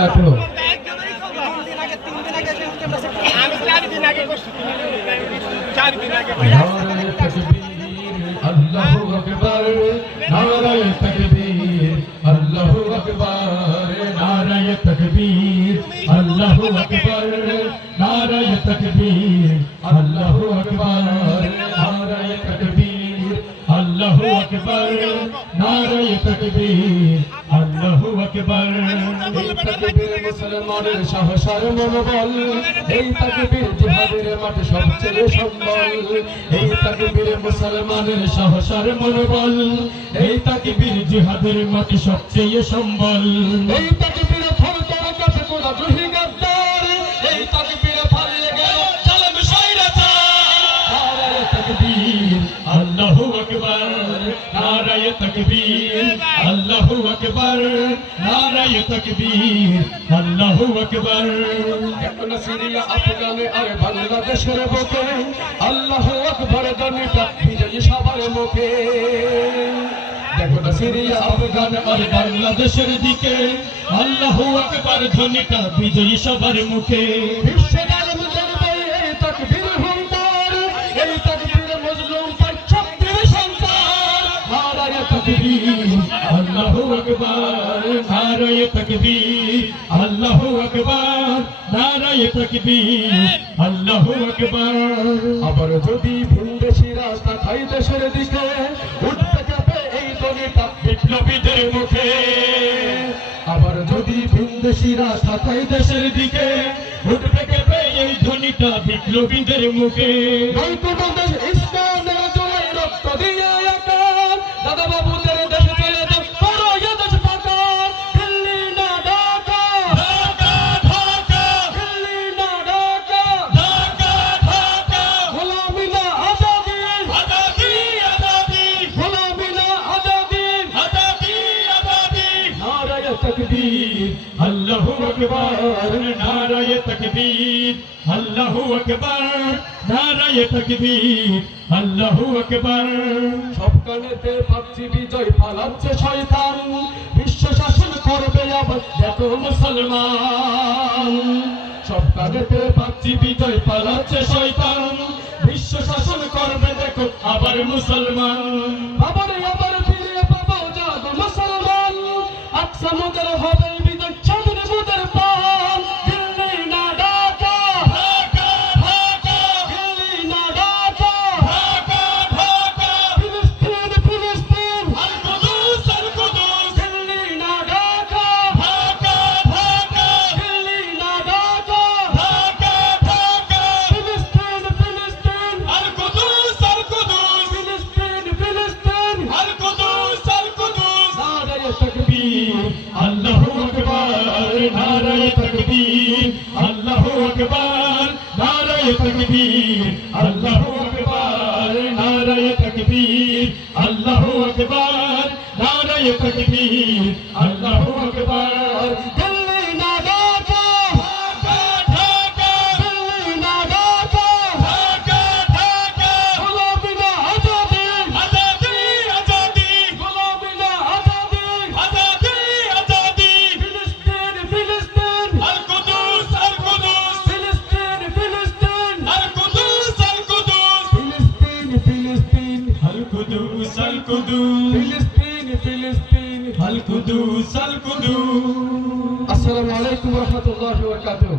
وبركاته. নারায়ে তাকবীর আল্লাহু আকবার, নারায়ে তাকবীর আল্লাহু আকবার, নারায়ে তাকবীর আল্লাহু আকবার, নারায়ে তাকবীর আল্লাহু আকবার, নারায়ে তাকবীর আল্লাহু আকবার, নারায়ে তাকবীর আল্লাহু আকবার। এই তাকবীর মুসলমানের সাহসের মনোবল, এই তাকবীর জিহাদের মাঠে সবচেয়ে সম্বল, এই তাকবীর মুসলমানের সাহসের মনোবল, এই তাকবীর জিহাদের মাঠে সবচেয়ে সম্বল। এই তাকবীর ফলতর কাছে কোলা দ্রোহী গাদ্দার, এই তাকবীর পালিয়ে গেল জালেম স্বৈরাচার। নারায়ে তাকবীর আল্লাহু আকবার, নারায়ে তাকবীর আল্লাহু আকবার, নারায়ে তাকবীর আল্লাহু আকবার। এখন সিরিয়া আফগানে আর বাংলাদেশের বুকে আল্লাহু আকবার ধ্বনিটা বিজয়ী সবার মুখে। দেখো না সিরিয়া আফগান আর বাংলাদেশের দিকে আল্লাহু আকবার ধ্বনিটা বিজয়ী সবার মুখে। বিশ্বের আলম জানবে এই তাকবীর হুঙ্কার, এই তাকবীর মজলুম পায় শক্তির সঞ্চার। নারায়ে তাকবীর আল্লাহু আকবার, নারায়ে তাকবীর আল্লাহু আকবার, নারায়ে তাকবীর আল্লাহু আকবার। আবার যদি ভিনদেশি রাস্তা খাই দেশের দিকে উঠতে যাবে এই ধ্বনিটা বিপ্লবীদের মুখে। আবার যদি ভিনদেশি রাস্তা খাই দেশের দিকে উঠতে যাবে এই ধ্বনিটা বিপ্লবীদের মুখে। নয়তো দেশ ইসলামের জন্য রক্ত দিয়ে আকার, দাদা বাবুদের দেশে চলে যাও করো এ দেশ ফাঁকা। দিল্লি না ঢাকা, ঢাকা ঢাকা, দিল্লি না ঢাকা, ঢাকা ঢাকা, গোলামি না আজাদি, আজাদি আজাদি, গোলামি না আজাদি, আজাদি আজাদি। নারায়ে তাকবীর আল্লাহু আকবার, নারায়ে তাকবীর আল্লাহু আকবার, নারায়ে তাকবীর আল্লাহু আকবার। সব কানেতে পাচ্ছি বিজয় পালাচ্ছে শয়তান, বিশ্ব শাসন করবে আবার দেখো মুসলমান। সব কানেতে পাচ্ছি বিজয় পালাচ্ছে শয়তান, বিশ্ব শাসন করবে দেখো আবার মুসলমান। আবার আবার ফিরে পাবো জাদু মুসলমান, আকসা মুদের হবে বিজয় স্বাধীন মুদের পান। দিল্লি না ঢাকা, ঢাকা ঢাকা, দিল্লি না ঢাকা, ঢাকা ঢাকা, ফিলিস্তিন ফিলিস্তিন আল কুদুস আল কুদুস, দিল্লি না ঢাকা, ঢাকা ঢাকা, দিল্লি না ঢাকা, ঢাকা ঢাকা, ফিলিস্তিন ফিলিস্তিন আল কুদুস আল কুদুস, ফিলিস্তিন ফিলিস্তিন আল কুদুস আল কুদুস। নারায়ে তাকবীর আল্লাহু আকবার, নারায়ে তাকবীর আল্লাহু আকবার, নারায়ে তাকবীর আল্লাহু আকবার, নারায়ে তাকবীর আল্লাহু আকবার, নারায়ে তাকবীর আল্লাহু আকবার। দিল্লি না ঢাকা, ঢাকা ঢাকা, দিল্লি না ঢাকা, ঢাকা ঢাকা, গোলামি না আজাদি, আজাদি আজাদি, গোলামি না আজাদি, আজাদি আজাদি। ফিলিস্তিন ফিলিস্তিন আল কুদুস আল কুদুস, ফিলিস্তিন ফিলিস্তিন আল কুদুস আল কুদুস, ফিলিস্তিন ফিলিস্তিন আল কুদুস আল কুদুস, ফিলিস্তিন ফিলিস্তিন আল কুদুস আল কুদুস। আসসালামু আলাইকুম ওয়া রাহমাতুল্লাহি ওয়া বারাকাতুহু।